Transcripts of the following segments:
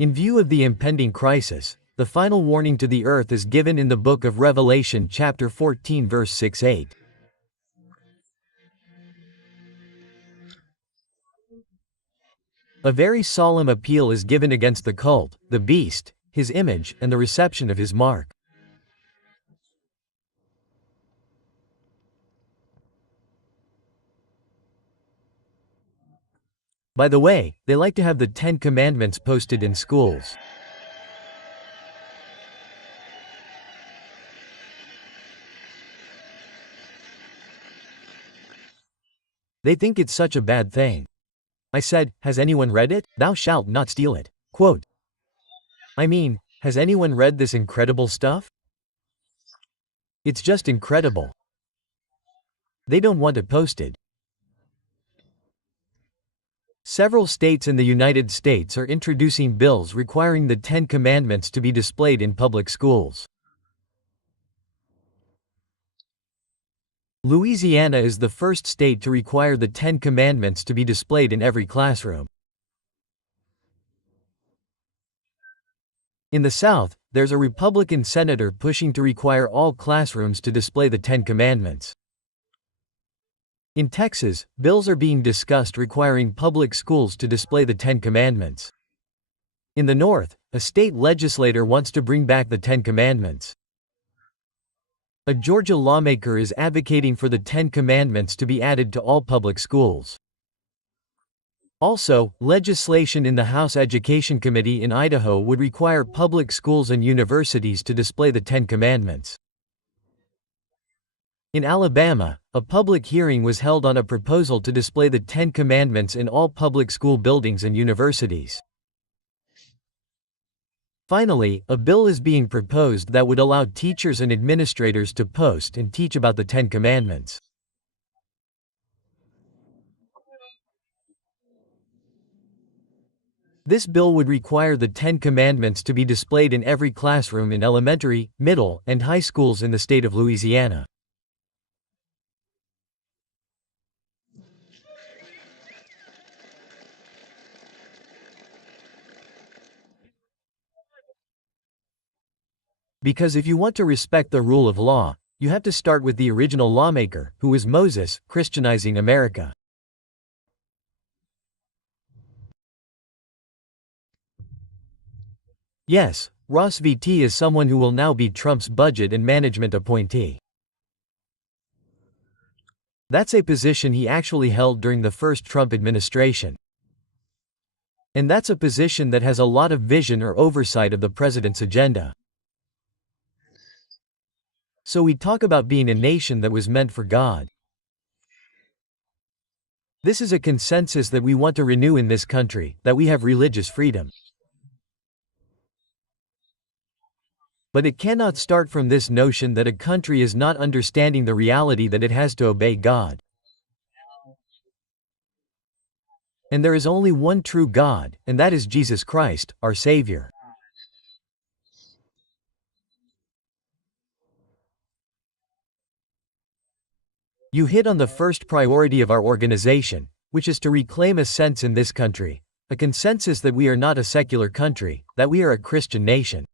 In view of the impending crisis, the final warning to the earth is given in the book of Revelation chapter 14 verse 6-8. A very solemn appeal is given against the cult, the beast, his image, and the reception of his mark. By the way, they like to have the 10 Commandments posted in schools. They think it's such a bad thing. I said, has anyone read it? Thou shalt not steal it. Quote. I mean, has anyone read this incredible stuff? It's just incredible. They don't want it posted. Several states in the United States are introducing bills requiring the 10 Commandments to be displayed in public schools. Louisiana is the first state to require the 10 Commandments to be displayed in every classroom. In the South, there's a Republican senator pushing to require all classrooms to display the 10 Commandments. In Texas, bills are being discussed requiring public schools to display the 10 Commandments. In the North, a state legislator wants to bring back the 10 Commandments. A Georgia lawmaker is advocating for the 10 Commandments to be added to all public schools. Also, legislation in the House Education Committee in Idaho would require public schools and universities to display the 10 Commandments. In Alabama, a public hearing was held on a proposal to display the 10 Commandments in all public school buildings and universities. Finally, a bill is being proposed that would allow teachers and administrators to post and teach about the 10 Commandments. This bill would require the 10 Commandments to be displayed in every classroom in elementary, middle, and high schools in the state of Louisiana. Because if you want to respect the rule of law, you have to start with the original lawmaker, who was Moses, Christianizing America. Yes, Ross VT is someone who will now be Trump's budget and management appointee. That's a position he actually held during the first Trump administration. And that's a position that has a lot of vision or oversight of the president's agenda. So we talk about being a nation that was meant for God. This is a consensus that we want to renew in this country, that we have religious freedom. But it cannot start from this notion that a country is not understanding the reality that it has to obey God. And there is only one true God, and that is Jesus Christ, our Savior. You hit on the first priority of our organization, which is to reclaim a sense in this country, a consensus that we are not a secular country, that we are a Christian nation.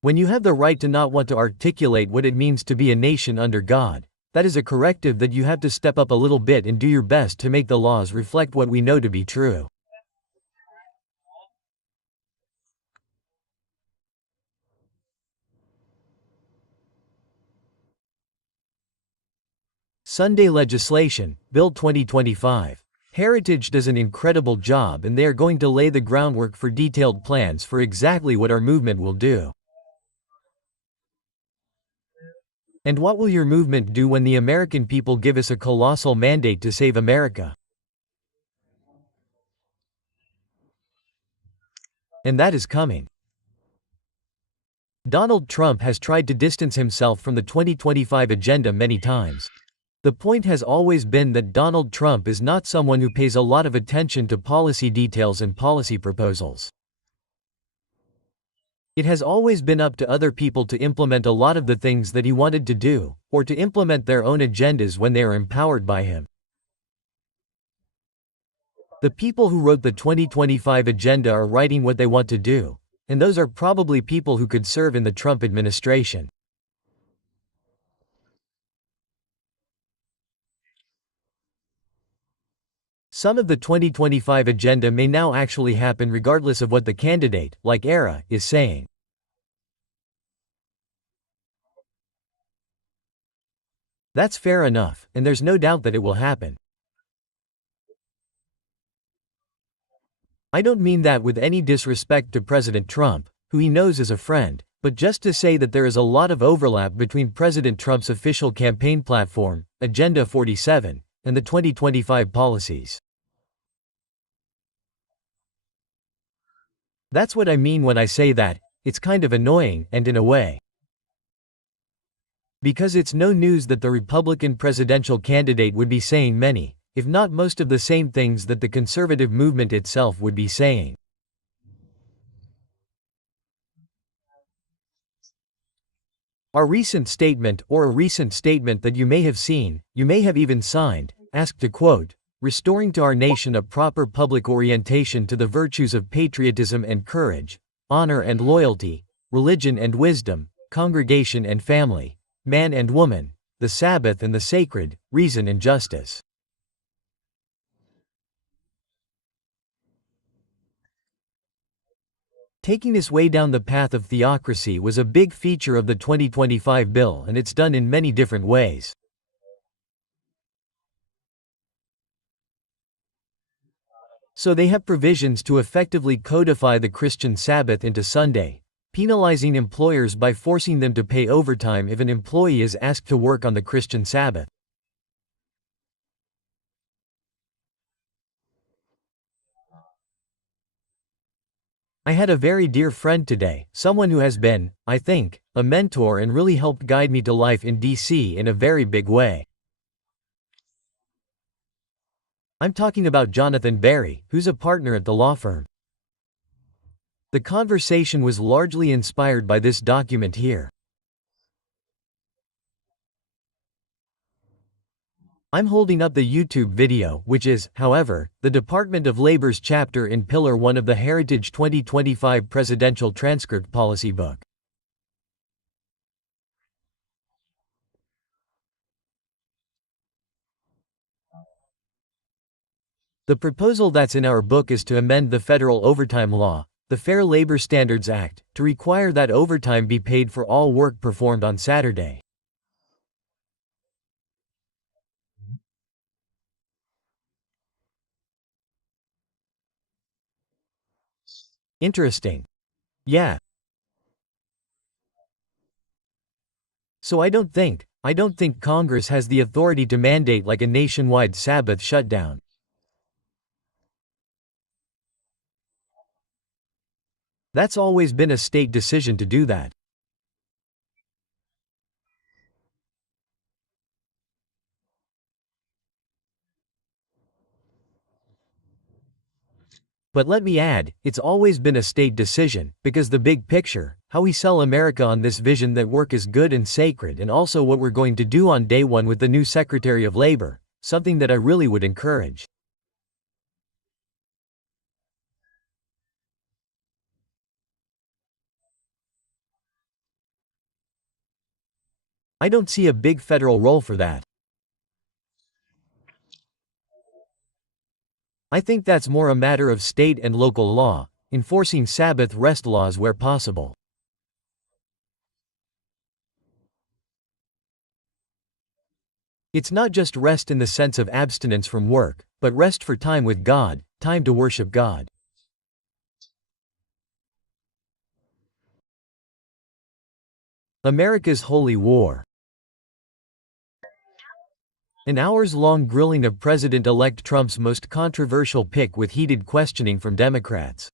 When you have the right to not want to articulate what it means to be a nation under God, that is a corrective that you have to step up a little bit and do your best to make the laws reflect what we know to be true. Sunday legislation, Bill 2025. Heritage does an incredible job and they are going to lay the groundwork for detailed plans for exactly what our movement will do. And what will your movement do when the American people give us a colossal mandate to save America? And that is coming. Donald Trump has tried to distance himself from the 2025 agenda many times. The point has always been that Donald Trump is not someone who pays a lot of attention to policy details and policy proposals. It has always been up to other people to implement a lot of the things that he wanted to do, or to implement their own agendas when they are empowered by him. The people who wrote the 2025 agenda are writing what they want to do, and those are probably people who could serve in the Trump administration. Some of the 2025 agenda may now actually happen regardless of what the candidate, like Era, is saying. That's fair enough, and there's no doubt that it will happen. I don't mean that with any disrespect to President Trump, who he knows is a friend, but just to say that there is a lot of overlap between President Trump's official campaign platform, Agenda 47, and the 2025 policies. That's what I mean when I say that. It's kind of annoying, and in a way. Because it's no news that the Republican presidential candidate would be saying many, if not most of the same things that the conservative movement itself would be saying. Our recent statement, or a recent statement that you may have seen, you may have even signed, asked to quote, restoring to our nation a proper public orientation to the virtues of patriotism and courage, honor and loyalty, religion and wisdom, congregation and family, man and woman, the Sabbath and the sacred, reason and justice. Taking us way down the path of theocracy was a big feature of the 2025 bill, and it's done in many different ways. So they have provisions to effectively codify the Christian Sabbath into Sunday, penalizing employers by forcing them to pay overtime if an employee is asked to work on the Christian Sabbath. I had a very dear friend today, someone who has been, I think, a mentor and really helped guide me to life in DC in a very big way. I'm talking about Jonathan Berry, who's a partner at the law firm. The conversation was largely inspired by this document here. I'm holding up the YouTube video, which is, however, the Department of Labor's chapter in Pillar 1 of the Heritage 2025 Presidential Transcript Policy Book. The proposal that's in our book is to amend the federal overtime law, the Fair Labor Standards Act, to require that overtime be paid for all work performed on Saturday. Interesting. Yeah. So I don't think Congress has the authority to mandate like a nationwide Sabbath shutdown. That's always been a state decision to do that. But let me add, it's always been a state decision, because the big picture, how we sell America on this vision that work is good and sacred, and also what we're going to do on day one with the new Secretary of Labor, something that I really would encourage. I don't see a big federal role for that. I think that's more a matter of state and local law, enforcing Sabbath rest laws where possible. It's not just rest in the sense of abstinence from work, but rest for time with God, time to worship God. America's Holy War. An hours-long grilling of President-elect Trump's most controversial pick with heated questioning from Democrats.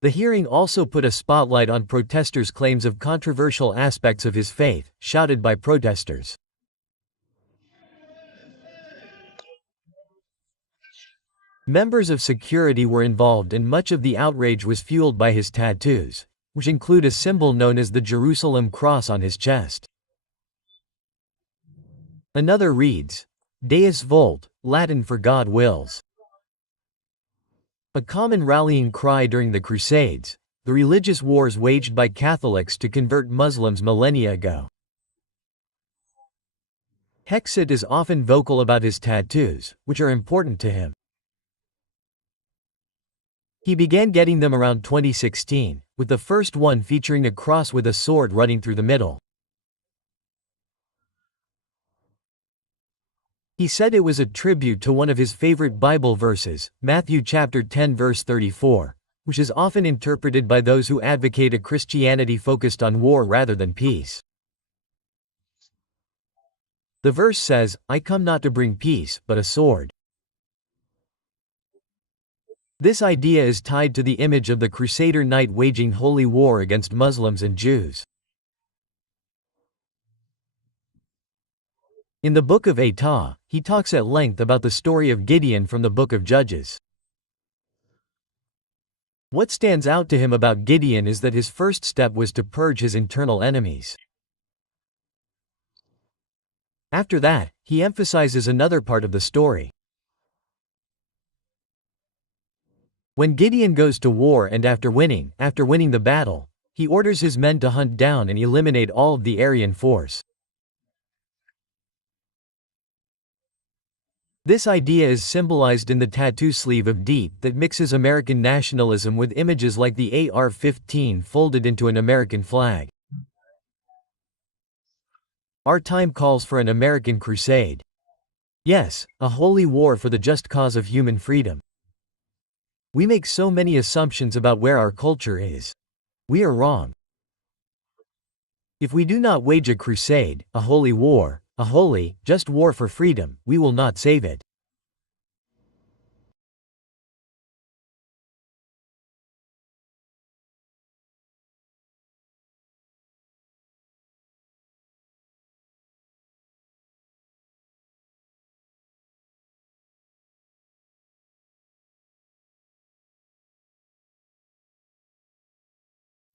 The hearing also put a spotlight on protesters' claims of controversial aspects of his faith, shouted by protesters. Members of security were involved and much of the outrage was fueled by his tattoos, which include a symbol known as the Jerusalem cross on his chest. Another reads, Deus vult, Latin for God wills. A common rallying cry during the Crusades, the religious wars waged by Catholics to convert Muslims millennia ago. Hexit is often vocal about his tattoos, which are important to him. He began getting them around 2016, with the first one featuring a cross with a sword running through the middle. He said it was a tribute to one of his favorite Bible verses, Matthew chapter 10 verse 34, which is often interpreted by those who advocate a Christianity focused on war rather than peace. The verse says, I come not to bring peace, but a sword. This idea is tied to the image of the Crusader knight waging holy war against Muslims and Jews. In the book of Etah, he talks at length about the story of Gideon from the book of Judges. What stands out to him about Gideon is that his first step was to purge his internal enemies. After that, he emphasizes another part of the story. When Gideon goes to war and after winning the battle, he orders his men to hunt down and eliminate all of the Aryan force. This idea is symbolized in the tattoo sleeve of Deep that mixes American nationalism with images like the AR-15 folded into an American flag. Our time calls for an American crusade. Yes, a holy war for the just cause of human freedom. We make so many assumptions about where our culture is. We are wrong. If we do not wage a crusade, a holy war, a holy, just war for freedom, we will not save it.